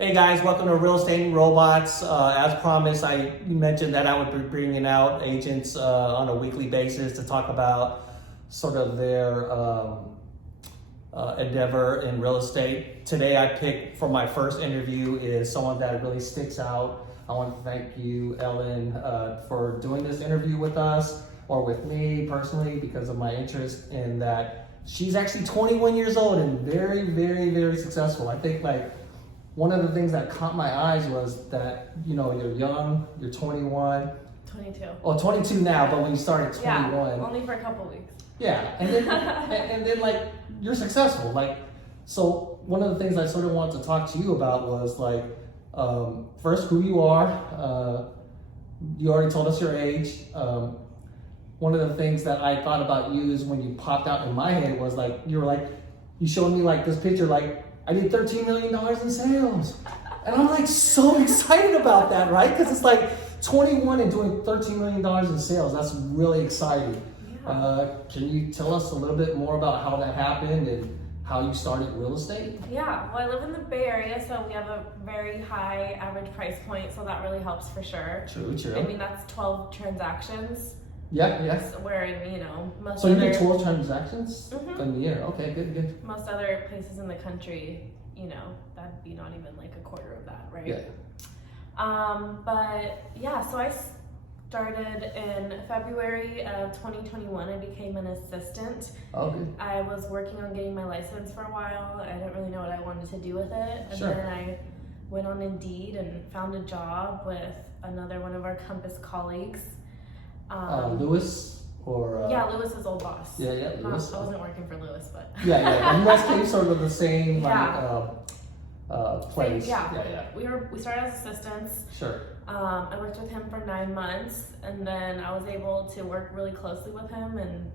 Hey guys, welcome to Real Estate Robots. As promised, I mentioned that I would be bringing out agents on a weekly basis to talk about sort of their endeavor in real estate. Today I picked for my first interview is someone that really sticks out. I want to thank you, Ellen, for doing this interview with us or with me personally because of my interest in that. She's actually 21 years old and very, very, very successful. I think one of the things that caught my eyes was that, you're young, you're 21. 22. Oh, 22 now, but when you started 21. Yeah, only for a couple weeks. Yeah, and then, and then you're successful. So one of the things I sort of wanted to talk to you about was first who you are. You already told us your age. One of the things that I thought about you is when you popped out in my head was you showed me this picture I did $13 million in sales. And I'm so excited about that, right? Because it's 21 and doing $13 million in sales. That's really exciting. Yeah. Can you tell us a little bit more about how that happened and how you started real estate? Yeah, well, I live in the Bay Area, so we have a very high average price point, so that really helps for sure. True. I mean, that's 12 transactions. Yeah. Where most So you other, do 12 transactions Mhm. in a year? Okay, good. most other places in the country, that'd be not even a quarter of that, right? Yeah. But yeah, so I started in February of 2021. I became an assistant. Oh, good. I was working on getting my license for a while. I didn't really know what I wanted to do with it. And Sure. then I went on Indeed and found a job with another one of our Compass colleagues. Lewis or? Yeah, Lewis's old boss. Yeah, Lewis. I wasn't working for Lewis, but. Yeah. You guys came sort of the same Yeah. place. Yeah. We started as assistants. Sure. I worked with him for 9 months, and then I was able to work really closely with him and,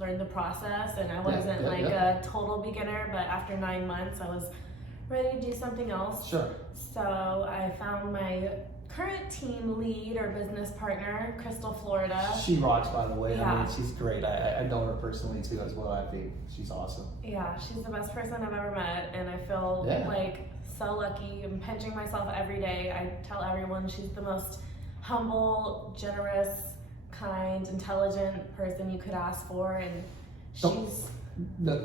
learn the process. And I wasn't a total beginner, but after 9 months, I was ready to do something else. Sure. So I found my current team lead or business partner, Crystal Florida. She rocks, by the way. Yeah. I mean, she's great. I know her personally too as well. I think she's awesome. Yeah, she's the best person I've ever met, and I feel so lucky. I'm pinching myself every day. I tell everyone she's the most humble, generous, kind, intelligent person you could ask for, and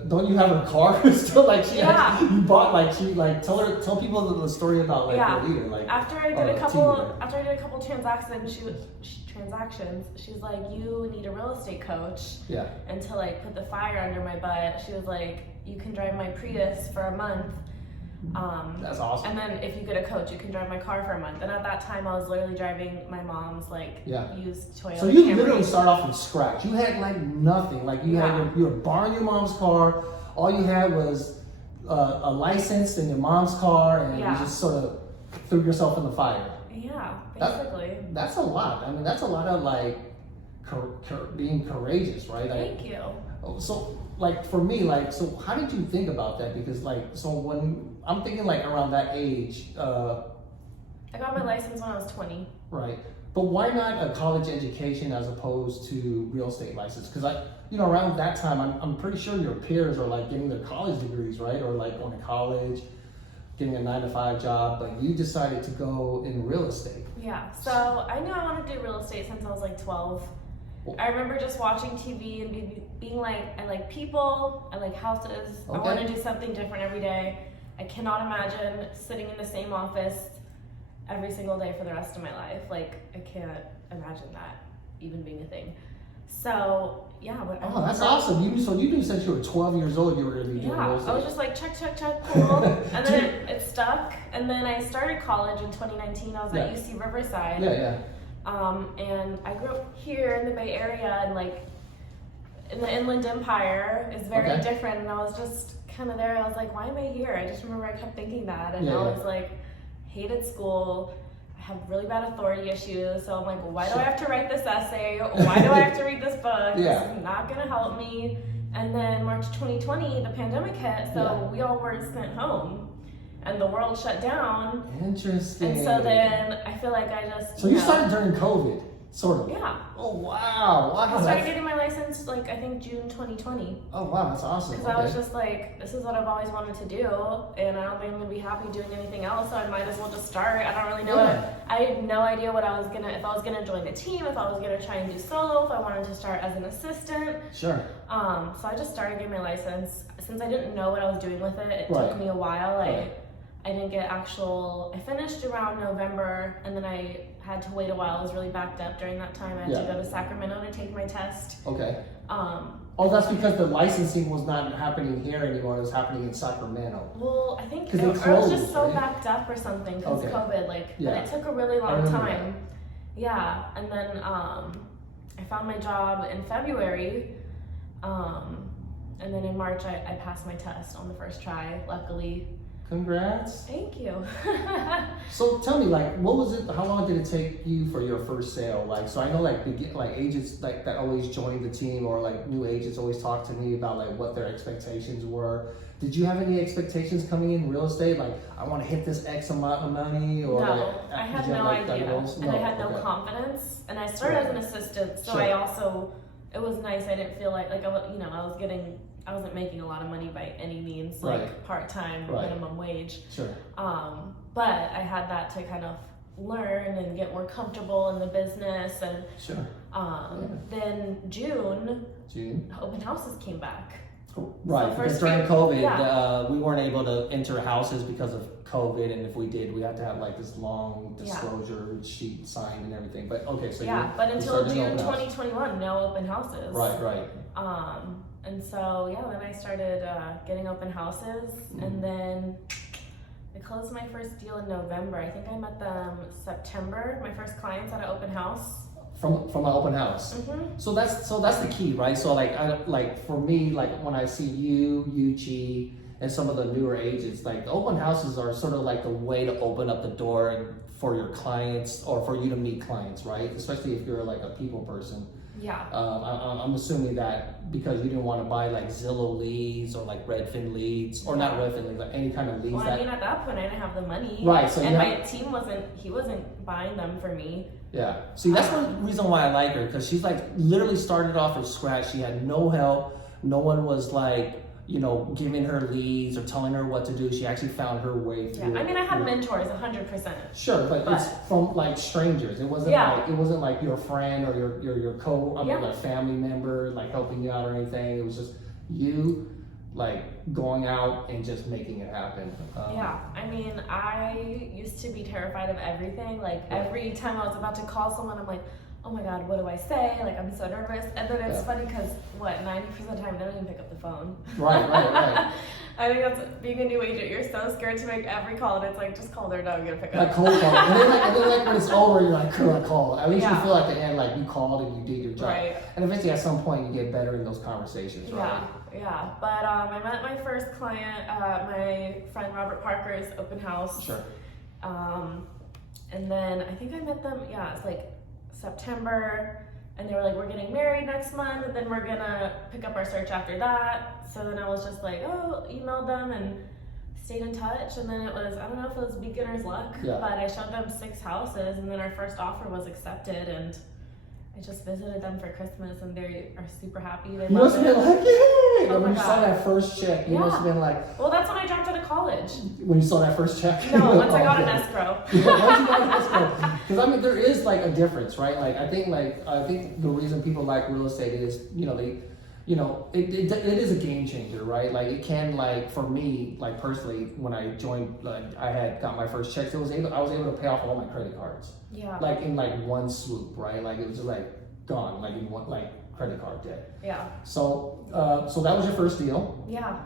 Don't you have a car still? You bought tell people the story about your leader. After I did a couple transactions, she's like, you need a real estate coach. Yeah. And to put the fire under my butt, she was like, you can drive my Prius for a month. That's awesome. And then if you get a coach, you can drive my car for a month. And at that time, I was literally driving my mom's used Toyota. So you Camry. literally start off from scratch. You had nothing. You were borrowing your mom's car. All you had was a license in your mom's car, and you just sort of threw yourself in the fire. Yeah, basically. That's a lot. I mean, that's a lot of being courageous, right? Thank you. So for me, so how did you think about that? Because so when I'm thinking around that age, I got my license when I was 20. right? But why not a college education as opposed to real estate license? Because around that time, I'm pretty sure your peers are getting their college degrees, right? Or going to college, getting a 9-to-5 job, but you decided to go in real estate. Yeah, so I knew I wanted to do real estate since I was 12. I remember just watching TV and being I like people, I like houses. Okay. I want to do something different every day. I cannot imagine sitting in the same office every single day for the rest of my life. I can't imagine that even being a thing. So yeah. That's awesome. You knew since you were 12 years old you were going to be doing real estate. I was just check, cool. And then it stuck. And then I started college in 2019. I was at UC Riverside. Yeah. And I grew up here in the Bay Area, and in the Inland Empire is very different. And I was just kind of there. I was like, why am I here? I just remember I kept thinking that, and I was hated school. I have really bad authority issues. So I'm like, well, why do I have to write this essay? Why do I have to read this book? Yeah. This is not gonna help me. And then March 2020, the pandemic hit, so we all were sent home. And the world shut down. Interesting. And so then I feel like I just. So you started during COVID. Sort of. Yeah. Oh wow! Wow. I started that's- getting my license like I think June 2020. Oh wow, that's awesome. Because I was just like, this is what I've always wanted to do, and I don't think I'm gonna be happy doing anything else, so I might as well just start. I don't really know I had no idea what I was gonna, if I was gonna join the team, if I was gonna try and do solo, if I wanted to start as an assistant. Sure. So I just started getting my license. Since I didn't know what I was doing with it, it Right. took me a while. Right. I didn't get I finished around November, and then I had to wait a while. I was really backed up during that time. I had to go to Sacramento to take my test. Okay. Oh, that's because the licensing was not happening here anymore. It was happening in Sacramento. Well, I think 'Cause it, they or it was closed, just so right? backed up or something because Okay. COVID. But Yeah. it took a really I long remember time. Yeah, and then I found my job in February, and then in March I passed my test on the first try. Luckily. Congrats. Thank you. So tell me, like, what was it? How long did it take you for your first sale? Like, so I know, like, agents like that always join the team, or like new agents always talk to me about like what their expectations were. Did you have any expectations coming in real estate? Like, I want to hit this X amount of money, or No, like, I did had you have, no like, idea, goals? and I had no Okay. confidence. And I started as an assistant, so Sure. I also, it was nice. I didn't feel like I wasn't making a lot of money by any means, like Right. part-time, Right. minimum wage. Sure. But I had that to kind of learn and get more comfortable in the business. And Sure. then June, June. open houses came back. Right, So because first during week- COVID, yeah. we weren't able to enter houses because of COVID, and if we did, we had to have like this long Yeah. disclosure sheet signed and everything. But okay, so Yeah, but you until started an June open house. 2021, no open houses. Right. And so, yeah, then I started getting open houses, and then I closed my first deal in November. I think I met them September, my first clients at an open house. From an open house. Mm-hmm. So that's the key, right? So like for me, like when I see you, Yuchi, and some of the newer agents, like the open houses are sort of like the way to open up the door for your clients, or for you to meet clients, right? Especially if you're like a people person. Yeah. I'm assuming that because you didn't want to buy like Zillow leads or like Redfin leads, or not Redfin leads, like any kind of leads. Well, I mean, at that point, I didn't have the money. Right, so and you my have- team wasn't buying them for me. Yeah. See, that's one reason why I like her, because she's like literally started off from scratch. She had no help. No one was like, giving her leads or telling her what to do. She actually found her way Yeah. through. I mean, I had mentors, 100%. Sure, but it's from like strangers. It wasn't like your friend or your a family member like helping you out or anything. It was just you like going out and just making it happen. Yeah, I mean, I used to be terrified of everything. Like every time I was about to call someone, I'm like, oh my God, what do I say? Like, I'm so nervous. And then it's funny because 90% of the time they don't even pick up the phone. Right. I think that's being a new agent. You're so scared to make every call, and it's like, just call, they're not gonna pick up. Like cold call, and then when it's over, you're like, cool, I called. At least you feel at the end like you called and you did your job. Right. And eventually, at some point, you get better in those conversations, right? Yeah. But I met my first client at my friend Robert Parker's open house. Sure. And then I think I met them. Yeah, it's like September. And they were like, we're getting married next month, and then we're gonna pick up our search after that. So then I was just like, emailed them and stayed in touch. And then it was, I don't know if it was beginner's luck, but I showed them 6 houses, and then our first offer was accepted, and I just visited them for Christmas, and they are super happy. They You love must have been like, yay! Oh And when my you saw God. that first check, you must have been like, Well, that's when I dropped out of college. when you saw that first check? No, once I got an Okay. escrow. Once you got an escrow. Because I mean, there is like a difference, right? I think the reason people like real estate is, it is a game changer, right? Like it can, like for me, like personally, when I joined, like I had got my first checks, I was able to pay off all my credit cards, Yeah. like in like one swoop, right? Like it was just like gone, like in one credit card debt. Yeah. So that was your first deal. Yeah.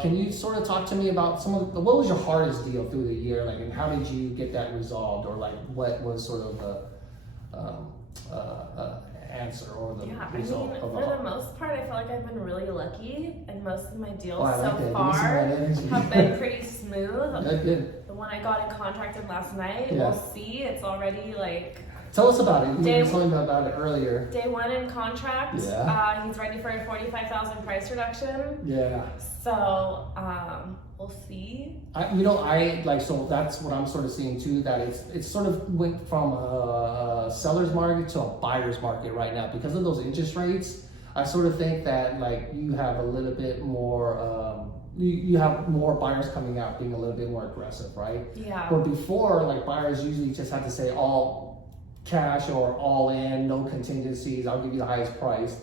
Can you sort of talk to me about what was your hardest deal through the year, like, and how did you get that resolved, or like what was sort of the answer or the result of for the most part, I feel like I've been really lucky, and most of my deals I like so that. Give me some far of that energy. have been pretty smooth. Good. The one I got in contracted last night, Yeah. we'll see. It's already like Tell us about it. You Day- were telling me about it earlier. Day one in contract. Yeah. He's ready for a 45,000 price reduction. Yeah. So we'll see. So that's what I'm sort of seeing too. That it's sort of went from a seller's market to a buyer's market right now because of those interest rates. I sort of think that like you have a little bit more. You have more buyers coming out being a little bit more aggressive, right? Yeah. Where before, like buyers usually just had to say all cash or all in, no contingencies. I'll give you the highest price,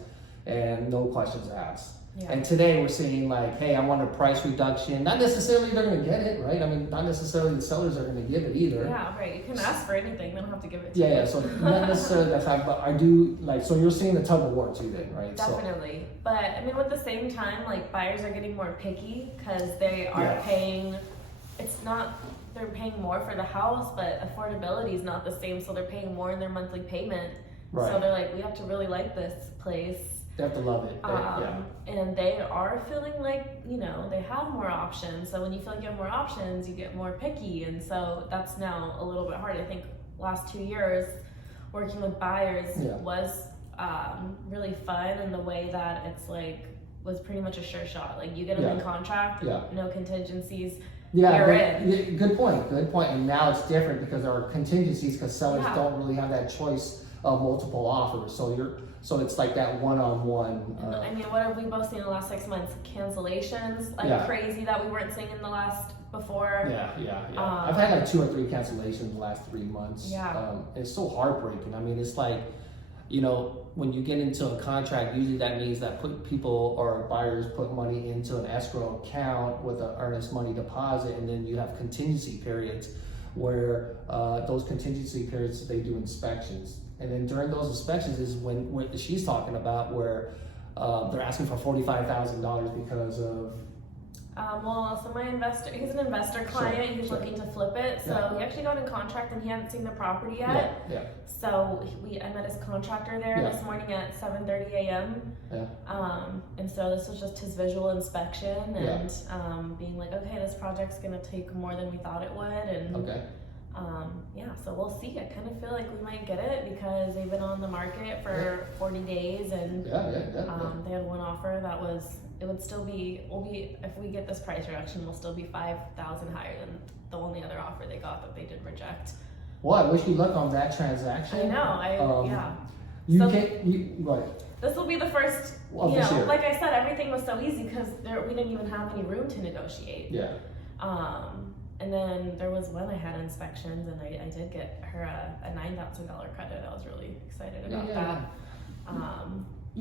and no questions asked. Yeah. And today we're seeing like, hey, I want a price reduction. Not necessarily they're going to get it, right? I mean, not necessarily the sellers are going to give it either. Yeah, right. You can ask for anything. They don't have to give it to you. Yeah. So not necessarily that type, but I do like. So you're seeing the tug of war too, then, right? Definitely. But I mean, at the same time, like buyers are getting more picky because they are Yeah. paying. It's not they're paying more for the house, but affordability is not the same, so they're paying more in their monthly payment. Right. So they're like, we have to really like this place. They have to love it. Yeah. And they are feeling like, they have more options. So when you feel like you have more options, you get more picky. And so that's now a little bit hard. I think last 2 years working with buyers was really fun in the way that it's like, was pretty much a sure shot. Like you get them in contract, no contingencies. Yeah, good point. And now it's different because there are contingencies because sellers don't really have that choice of multiple offers. So it's like that one-on-one. I mean, what have we both seen in the last 6 months? Cancellations, crazy that we weren't seeing in the last before. Yeah. I've had like 2 or 3 cancellations in the last 3 months. Yeah. It's so heartbreaking. I mean, it's like, when you get into a contract, usually that means that people or buyers put money into an escrow account with an earnest money deposit, and then you have contingency periods where those contingency periods, they do inspections. And then during those inspections is when she's talking about where they're asking for $45,000 because of. So my investor, he's an investor client. He's looking to flip it. So he actually got in contract and he hadn't seen the property yet. Yeah. So I met his contractor there this morning at 7:30 a.m. Yeah. And so this was just his visual inspection and being like, okay, this project's gonna take more than we thought it would. And okay. So we'll see. I kind of feel like we might get it because they've been on the market for 40 days and they had one offer that if we get this price reduction, we'll still be 5,000 higher than the only other offer they got that they did reject. Well, I wish you luck on that transaction. I know. Go ahead. This will be the first, like I said, everything was so easy because we didn't even have any room to negotiate. Yeah. And then there was when I had inspections and I did get her a $9,000 credit. I was really excited about that.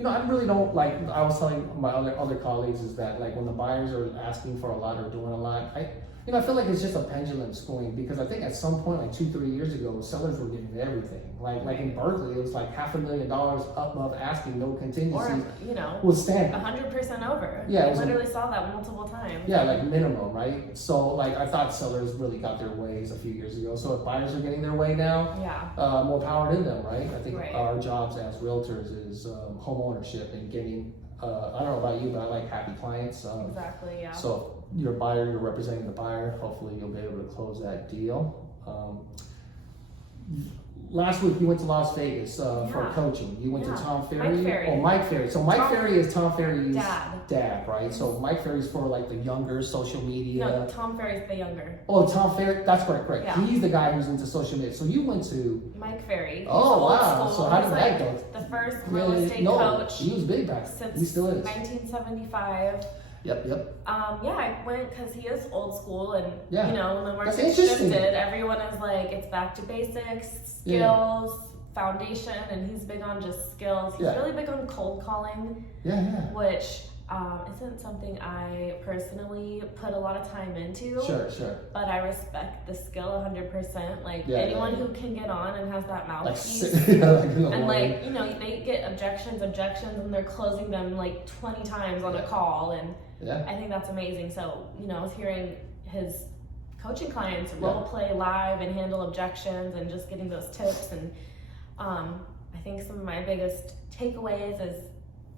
I really don't like, I was telling my other colleagues is that like when the buyers are asking for a lot or doing a lot, I feel like it's just a pendulum swing because I think at some point like 2-3 years ago, sellers were getting everything. Like in Berkeley, it was like $500,000 up above asking, no contingencies. Or, was standard. 100% over. Yeah. I literally saw that multiple times. Yeah, like minimum, right? So like I thought sellers really got their ways a few years ago. So if buyers are getting their way now, more power to them, right? I think our jobs as realtors is home ownership and getting, I don't know about you, but I like happy clients. Exactly, yeah. So you're a buyer, you're representing the buyer. Hopefully you'll be able to close that deal. Last week you went to Las Vegas for coaching. You went to Tom Ferry? Mike Ferry. Oh, Mike Ferry. So Mike Ferry is Tom Ferry's dad, right? So Mike Ferry's for like the younger social media. No, Tom Ferry's the younger. Oh, Tom Ferry. That's correct. Yeah. He's the guy who's into social media. So you went to Mike Ferry. He's oh wow! old school. So how did that go? The first real estate coach. He was big back then. Since He still is. 1975. Yep. I went because he is old school, and when the market shifted, everyone is like, it's back to basics, skills, foundation, and he's big on just skills. He's really big on cold calling, which isn't something I personally put a lot of time into. Sure. But I respect the skill 100%. Like anyone who can get on and has that mouthpiece, and they get objections, and they're closing them like 20 times on a call, and I think that's amazing. So I was hearing his coaching clients role play live and handle objections, and just getting those tips. And I think some of my biggest takeaways is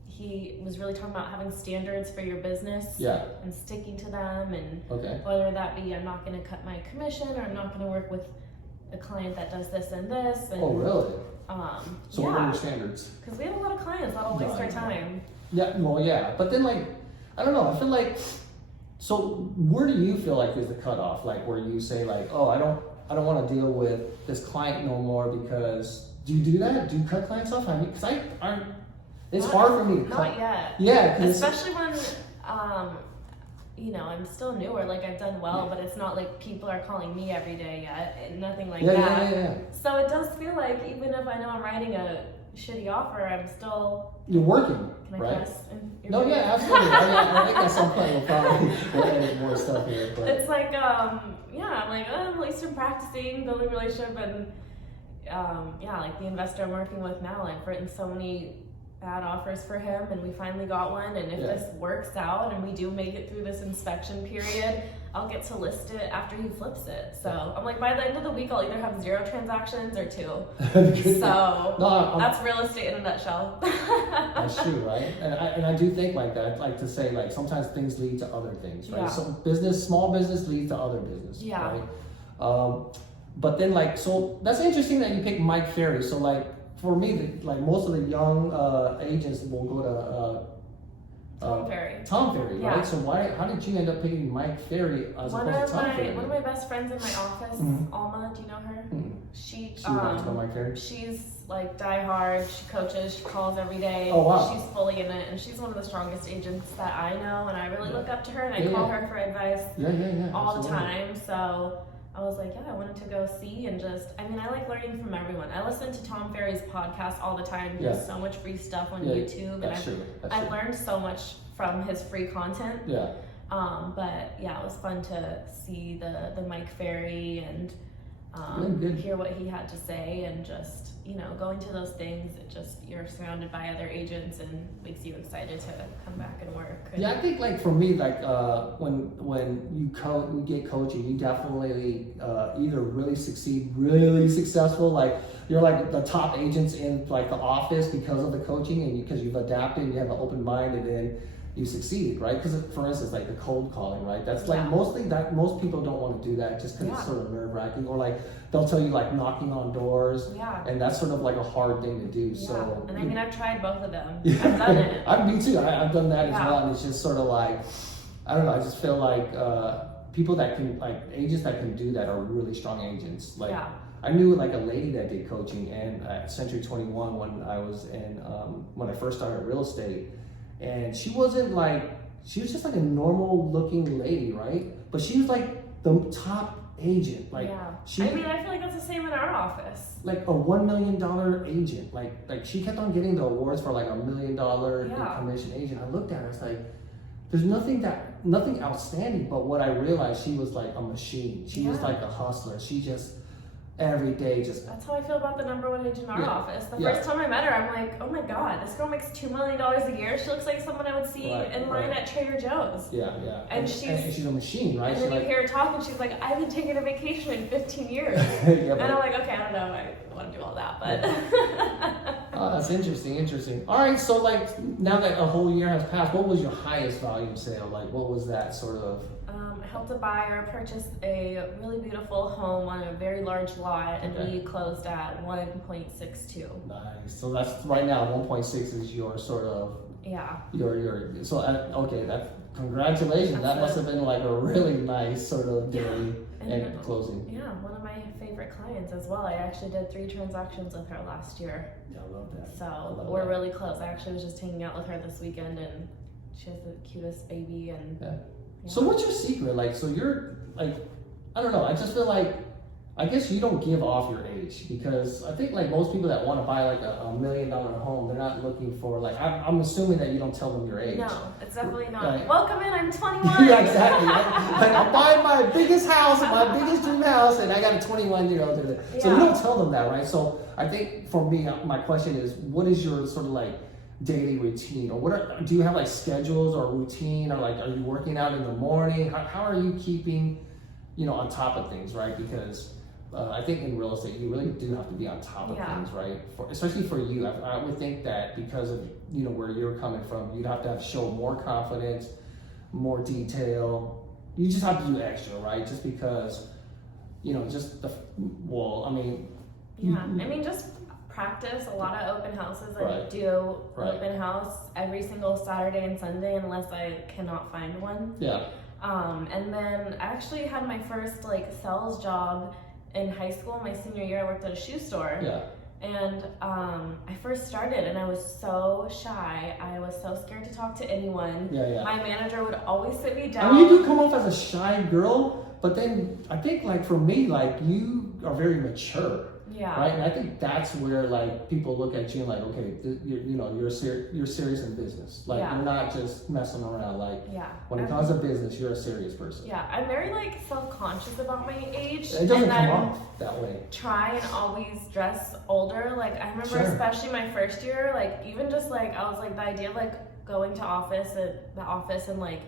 he was really talking about having standards for your business and sticking to them, and whether that be I'm not going to cut my commission or I'm not going to work with a client that does this and this. And, Oh, really? So what are yeah, your standards? because we have a lot of clients that'll waste our time. Yeah, well, yeah, but then like, I don't know. I feel like, so where do you feel like is the cutoff? Like where you say like, oh, I don't want to deal with this client no more because. Do you do that? Do you cut clients off? I mean, because it's hard for me to cut. Not yet. Yeah, especially when, I'm still newer. Like I've done well, but it's not like people are calling me every day yet. Nothing like that. Yeah. So it does feel like even if I know I'm writing a shitty offer, I'm still. You're working, Can I right? cuss? No, yeah, absolutely. I think at some point we'll probably edit more stuff here. But. It's like, I'm like, at least I'm practicing, building relationship, and like the investor I'm working with now, I've written so many bad offers for him, and we finally got one. And if this works out and we do make it through this inspection period, I'll get to list it after he flips it. So I'm like, by the end of the week, I'll either have 0 transactions or 2. So that's real estate in a nutshell. That's true, right? And I do think like that. I'd like to say like sometimes things lead to other things, right? Yeah. So small business leads to other business, Yeah. right? But then like, so that's interesting that you picked Mike Ferry. So like for me, like most of the young agents will go to Tom Ferry. Tom Ferry, Yeah. right? So how did you end up picking Mike Ferry as opposed to Tom Ferry? One of my best friends in my office, Alma, do you know her? Mm-hmm. She wants to go Mike Ferry? She's like die hard. She coaches. She calls every day. Oh, wow. She's fully in it, and she's one of the strongest agents that I know. And I really look up to her, and I call her for advice all absolutely. the time. So I was like, I wanted to go see and I like learning from everyone. I listen to Tom Ferry's podcast all the time. He has so much free stuff on YouTube, and I've learned so much from his free content. Yeah. But yeah, it was fun to see the Mike Ferry and hear what he had to say, and just going to those things. You're surrounded by other agents and makes you excited to come back and work. Yeah, I think like for me, like when you get coaching, you definitely either really succeed, really successful, like you're like the top agents in like the office because of the coaching and because you've adapted and you have an open mind, and then you succeeded, right? Because for instance, like the cold calling, right? That's like mostly that most people don't want to do that just because it's sort of nerve wracking, or like they'll tell you like knocking on doors, and that's sort of like a hard thing to do. Yeah. So, and I mean, I've tried both of them. I've done it. Me too. I've done that as well, and it's just sort of like, I don't know. I just feel like people that can, like agents that can do that are really strong agents. Like I knew like a lady that did coaching and at Century 21 when I was in when I first started real estate. And she was just like a normal looking lady, right? But she was like the top agent. Like I feel like that's the same in our office. Like a $1 million agent. Like she kept on getting the awards for like $1 million commission agent. I looked at her, I was like, there's nothing outstanding, but what I realized, she was like a machine. She was like a hustler. She just every day that's how I feel about the number 1 agent in our office. The first time I met her, I'm like, oh my god, this girl makes $2 million a year. She looks like someone I would see in line at Trader Joe's. And she's a machine, right? And then you hear her talk, and she's like, I haven't taken a vacation in 15 years. And I'm like, okay, I don't know, I want to do all that, but oh, that's interesting. All right, so like now that a whole year has passed, what was your highest volume sale? Like what was that sort of? I helped a buyer purchase a really beautiful home on a very large lot, and we closed at 1.62. Nice. So that's right now 1.6 is your sort of your so okay. That congratulations. That must have been like a really nice sort of day and closing. Yeah, one of my favorite clients as well. I actually did 3 transactions with her last year. Yeah, I love that. So we're really close. I actually was just hanging out with her this weekend, and she has the cutest baby. And so what's your secret? Like, so you're like, I don't know. I just feel like, I guess you don't give off your age, because I think like most people that want to buy like a $1 million home, they're not looking for like, I'm assuming that you don't tell them your age. No, it's definitely not. Right. Welcome in, I'm 21. Yeah, exactly. Like I'm buying my biggest house, my biggest dream house, and I got a 21-year-old. So you don't tell them that, right? So I think for me, my question is, what is your sort of like daily routine, or do you have like schedules or routine, or like are you working out in the morning? How are you keeping, on top of things, right? Because I think in real estate you really do have to be on top of things, right? Especially for you, I would think that because of where you're coming from, you'd have to show more confidence, more detail. You just have to do extra, right? Just because just I mean, Yeah, I mean, just practice a lot of open houses. I Right. do Right. open house every single Saturday and Sunday unless I cannot find one. yeah, And then I actually had my first like sales job in high school. My senior year, I worked at a shoe store. yeah, And I first started and I was so shy. I was so scared to talk to anyone. yeah. My manager would always sit me I down. mean, you do come off as a shy girl, but then I think like for me, like you are very mature. Yeah. Right, and I think that's where like people look at you and like, okay, you're serious in business. Like Yeah. you're not just messing around. Like Yeah. when it comes to business, you're a serious person. Yeah, I'm very like self-conscious about my age. It doesn't and come I'm off that way. try and always dress older. Like I remember, Sure. especially my first year, like even just like I was like the idea of like going to the office and like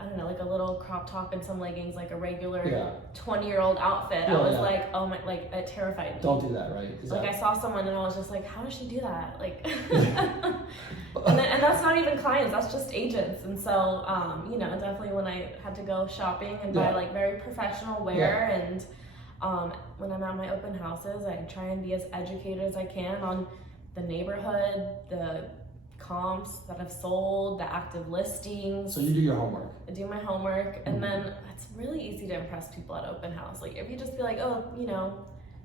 I don't know, like a little crop top and some leggings, like a regular Yeah. 20-year-old outfit. I Yeah, was yeah. like, oh my, like it terrified me. Don't do that, right? Like I saw someone and I was just like, how does she do that? Like, and that's not even clients, that's just agents. And so, definitely when I had to go shopping and buy Yeah. like very professional wear and when I'm at my open houses, I try and be as educated as I can on the neighborhood, the comps that have sold, the active listings. So you do your homework. I do my homework, and then it's really easy to impress people at open house. Like if you just be like, oh,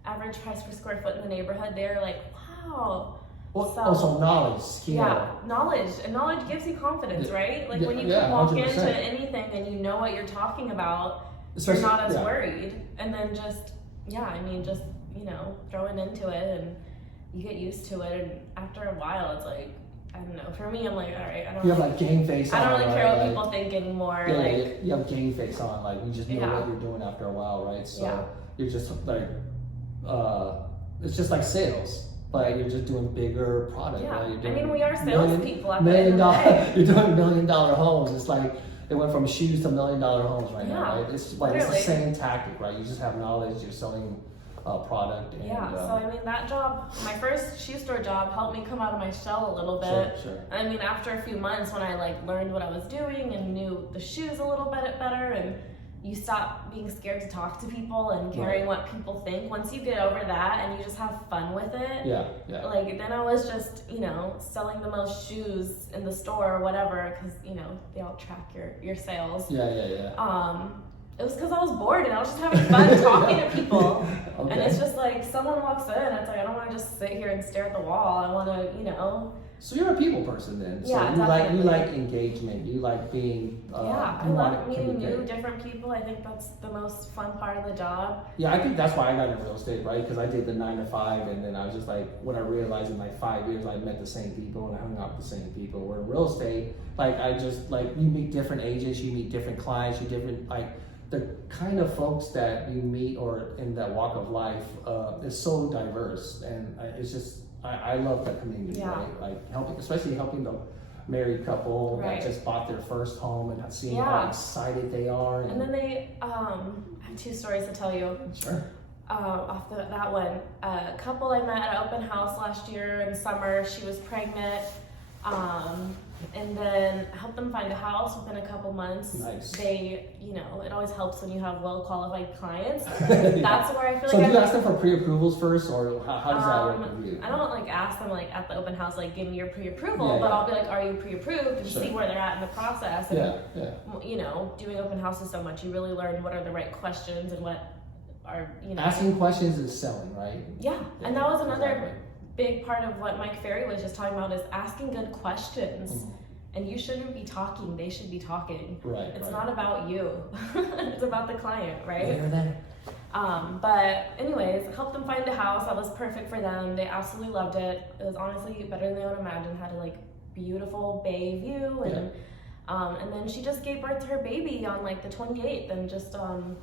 average price per square foot in the neighborhood, they're like, wow. Well, So- also knowledge, skill. Yeah, knowledge, and knowledge gives you confidence, right? Like Yeah, when you yeah, can walk 100%. into anything and you know what you're talking about, Especially, you're not as yeah. worried. And then just throwing into it, and you get used to it. And after a while, it's like, I don't know. For me, I'm like, all right, I don't. You have like game face on. I don't really care right? what Like, people think anymore. Yeah, like, yeah, you have game face on. Like you just know Yeah. what you're doing after a while, right? So Yeah. you're just like, it's just like sales. But you're just doing bigger product, yeah. right? You're I doing mean, we are salespeople at the $1 end million of the day. you're doing $1 million homes. It's like it went from shoes to $1 million homes right now, Yeah, right? It's like it's the literally. same tactic, right? You just have knowledge. You're selling product. And, Yeah, so I mean that job, my first shoe store job, helped me come out of my shell a little bit. Sure. I mean, after a few months when I like learned what I was doing and knew the shoes a little bit better, and you stop being scared to talk to people and caring what people think. Once you get over that and you just have fun with it, Yeah. like then I was just, selling the most shoes in the store or whatever, because, they all track your sales. Yeah. It was because I was bored and I was just having fun talking to people. Okay. And it's just like someone walks in, it's like I don't want to just sit here and stare at the wall. I want to, So you're a people person then. So Yeah, you definitely. like engagement. You like being. I you love wanna meeting communicate. new, different people. I think that's the most fun part of the job. Yeah, I think that's why I got into real estate, right? Because I did the 9 to 5, and then I was just like, when I realized in like 5 years, I met the same people and I hung out with the same people. Where in real estate, like I just like you meet different agents, you meet different clients, you different like the kind of folks that you meet or in that walk of life is so diverse, and it's just I love that community, Yeah. right? Like especially helping the married couple Right. that just bought their first home and seeing Yeah. how excited they are. And then they, I have 2 stories to tell you. Sure. Off that one. A couple I met at an open house last year in summer, she was pregnant. And then I helped them find a house within a couple months. Nice. They, it always helps when you have well-qualified clients. Yeah. That's where I feel So like do you ask them for pre-approvals first, or how does that work with you? I don't like ask them like at the open house like give me your pre-approval, Yeah, but yeah. I'll be like, are you pre-approved, and Sure. see where they're at in the process. And Yeah. doing open houses so much, you really learn what are the right questions and what are Asking questions is selling, right? Yeah, and that was another Exactly. big part of what Mike Ferry was just talking about is asking good questions. Mhm. And you shouldn't be talking, they should be talking. Right. It's right. not about you. It's about the client, right? There, there. But anyways, helped them find a house that was perfect for them. They absolutely loved it. It was honestly better than they would imagine. Had a like beautiful bay view, and then she just gave birth to her baby on like the 28th, and just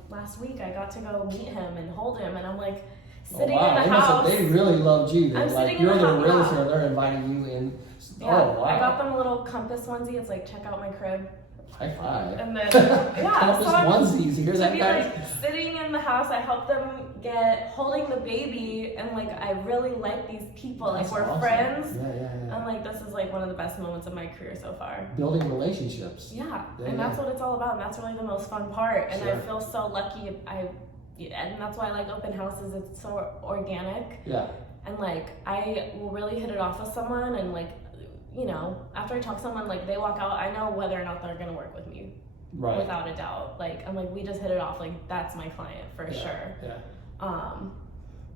last week I got to go meet him and hold him, and I'm like sitting wow. in the house. They really loved you. Then. I'm Like sitting in you're the the house, realtor, yeah. they're inviting you in. Yeah, Oh wow. I got them a little compass onesie. It's like check out my crib. High five. And then yeah, Compass so I'm- onesies. You hear to that, be guys? like sitting in the house, I helped them get holding the baby, and like I really like these people. That's like we're awesome. friends. Yeah. I'm like, this is like one of the best moments of my career so far. Building relationships. Yeah, Yeah, and that's what it's all about, and that's really the most fun part. And I Sure. feel so lucky. and that's why I like open houses. It's so organic. Yeah. And like I will really hit it off with someone, and like, you know, after I talk to someone, like they walk out, I know whether or not they're gonna work with me. Right. Without a doubt. Like I'm like, we just hit it off, like that's my client for sure. Yeah.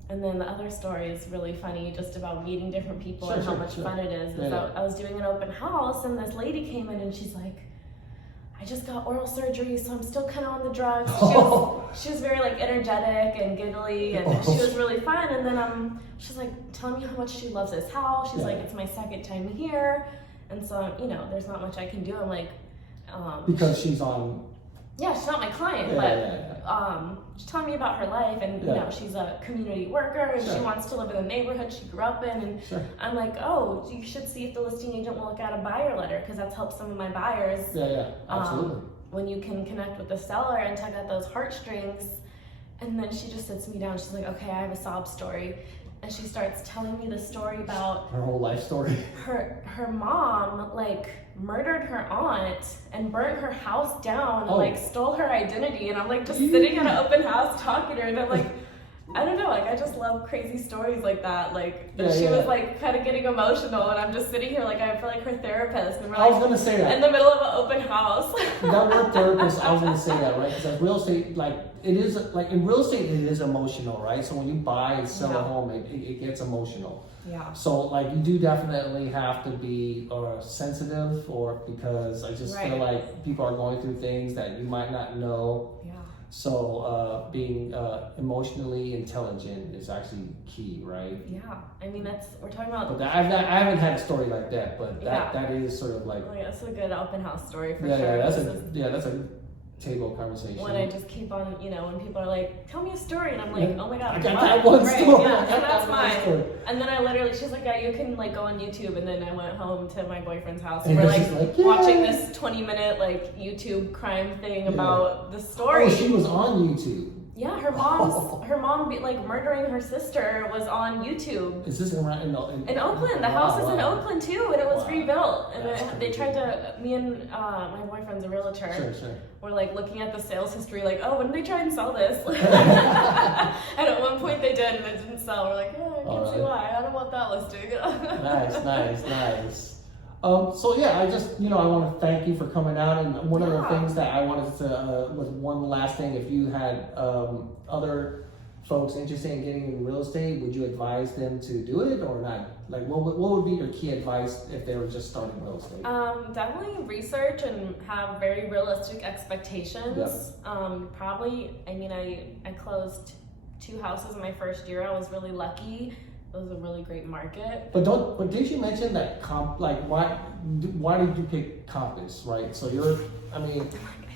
And then the other story is really funny, just about meeting different people and how much fun it is. I was doing an open house, and this lady came in, and she's like, I just got oral surgery, so I'm still kind of on the drugs. She was very like energetic and giggly, and she was really fun. And then she's like telling me how much she loves this house. She's like, it's my second time here, and so you know, there's not much I can do. I'm like, because she's on. Yeah, she's not my client, she's telling me about her life, and you know, she's a community worker, and she wants to live in the neighborhood she grew up in, and I'm like, oh, you should see if the listing agent will look at a buyer letter, because that's helped some of my buyers. Yeah, absolutely. When you can connect with the seller and tug at those heartstrings. And then she just sits me down, she's like, okay, I have a sob story. And she starts telling me the story about her whole life story. Her mom like murdered her aunt and burnt her house down and like stole her identity. And I'm like just sitting at an open house talking to her, and I'm like, I don't know, like I just love crazy stories like that. Like she was like kind of getting emotional, and I'm just sitting here like I feel like her therapist. And we're, like, I was gonna say that in the middle of an open house. That word therapist, I was gonna say that, right? Because real estate, like it is like in real estate, it is emotional, right? So when you buy and sell a home, it gets emotional. Yeah. So like you do definitely have to be sensitive, or because I just feel like people are going through things that you might not know. Yeah. So being emotionally intelligent is actually key, right? Yeah, I mean we're talking about. But I haven't had a story like that, but that is sort of like. Oh, yeah, that's a good open house story for sure. Yeah, that's a table conversation. When I just keep on, you know, when people are like, "Tell me a story," and I'm like, "Oh my god, I got that one story. Yeah, so that's mine." And then I literally, she's like, "Yeah, you can like go on YouTube," and then I went home to my boyfriend's house, and we're like watching this 20-minute like YouTube crime thing about the story. Oh, she was on YouTube. Yeah, her mom like murdering her sister was on YouTube. Is this in Oakland? The house is in Oakland too, and it was rebuilt. And they tried to. Me and my boyfriend's a realtor. Sure. We're like looking at the sales history, like, oh, when did they try and sell this? And at one point they did, and it didn't sell. We're like, oh, I can see why. I don't want that listing. Nice. So yeah, I just, I want to thank you for coming out. And one of the things that I wanted to, was one last thing, if you had other folks interested in getting into real estate, would you advise them to do it or not? Like, what would be your key advice if they were just starting real estate? Definitely research and have very realistic expectations. Probably, I closed 2 houses in my first year. I was really lucky. It was a really great market. But did you mention that why did you pick Compass, right? So I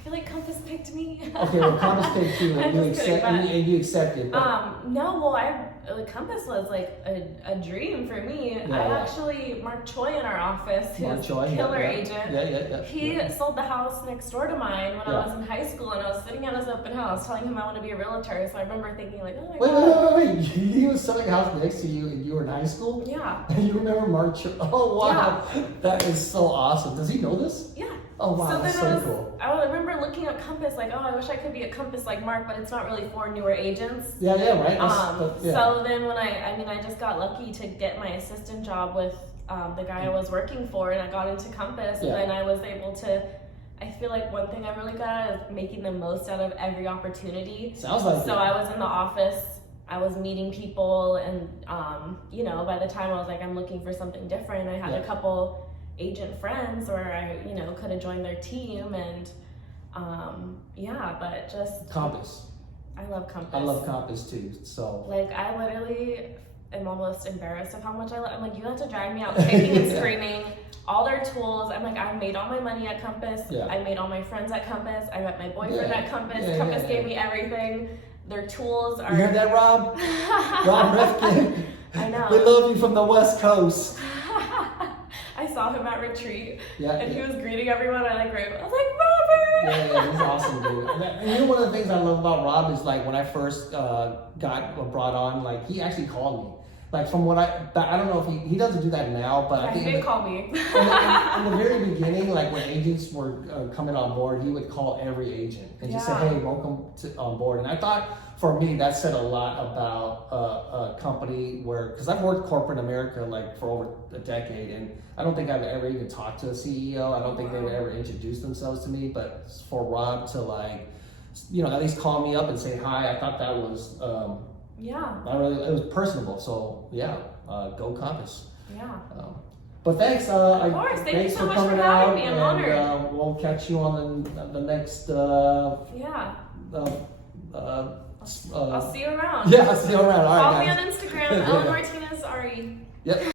feel like Compass picked me. Okay, well, Compass picked you, and you accepted. No, well, Compass was like a dream for me. Actually, Mark Choi in our office, who's a killer agent, he sold the house next door to mine when I was in high school, and I was sitting at his open house telling him I want to be a realtor. So I remember thinking like, oh my god. Wait. He was selling a house next to you, and you were in high school? Yeah. And you remember Mark Choi? Oh, wow. Yeah. That is so awesome. Does he know this? Yeah. Oh wow, so that's so cool. I remember looking at Compass like, oh, I wish I could be a Compass like Mark, but it's not really for newer agents. Yeah, right. So then when I just got lucky to get my assistant job with the guy I was working for, and I got into Compass, and then I was able to. I feel like one thing I'm really good at is making the most out of every opportunity. Sounds like so. I was in the office. I was meeting people, and by the time I was like, I'm looking for something different. I had a couple agent friends where I, could have joined their team, and but just Compass. I love Compass. I love Compass too. So like I literally am almost embarrassed of how much I love. I'm like, you have to drag me out kicking and screaming. All their tools. I'm like, I made all my money at Compass. I made all my friends at Compass. I met my boyfriend at Compass. Compass gave me everything. Their tools are. You heard that, Rob? Rob Rifkin. I know. We love you from the West Coast. I saw him at retreat, and he was yeah. greeting everyone. I was like, Robert! Yeah, he's awesome, dude. And one of the things I love about Rob is like when I first got brought on, like he actually called me. like from what I don't know if he doesn't do that now, but I Yeah, think he did call me. in the very beginning, like when agents were coming on board, he would call every agent and just say, Yeah. "Hey, welcome on board." And I thought for me that said a lot about a company where, because I've worked corporate America like for over a decade, and I don't think I've ever even talked to a CEO. I don't think they would ever introduce themselves to me. But for Rob to like, you know, at least call me up and say hi, I thought that was Yeah. it was personable. So yeah, go Compass. Yeah. But thanks. Of course. Thank you so for much for coming having out, me. I'm and honored. we'll catch you on the next. Yeah. I'll see you around. Yeah, I'll see you around. All Follow right, me guys. on Instagram, Ellen Martinez Ari. Yep.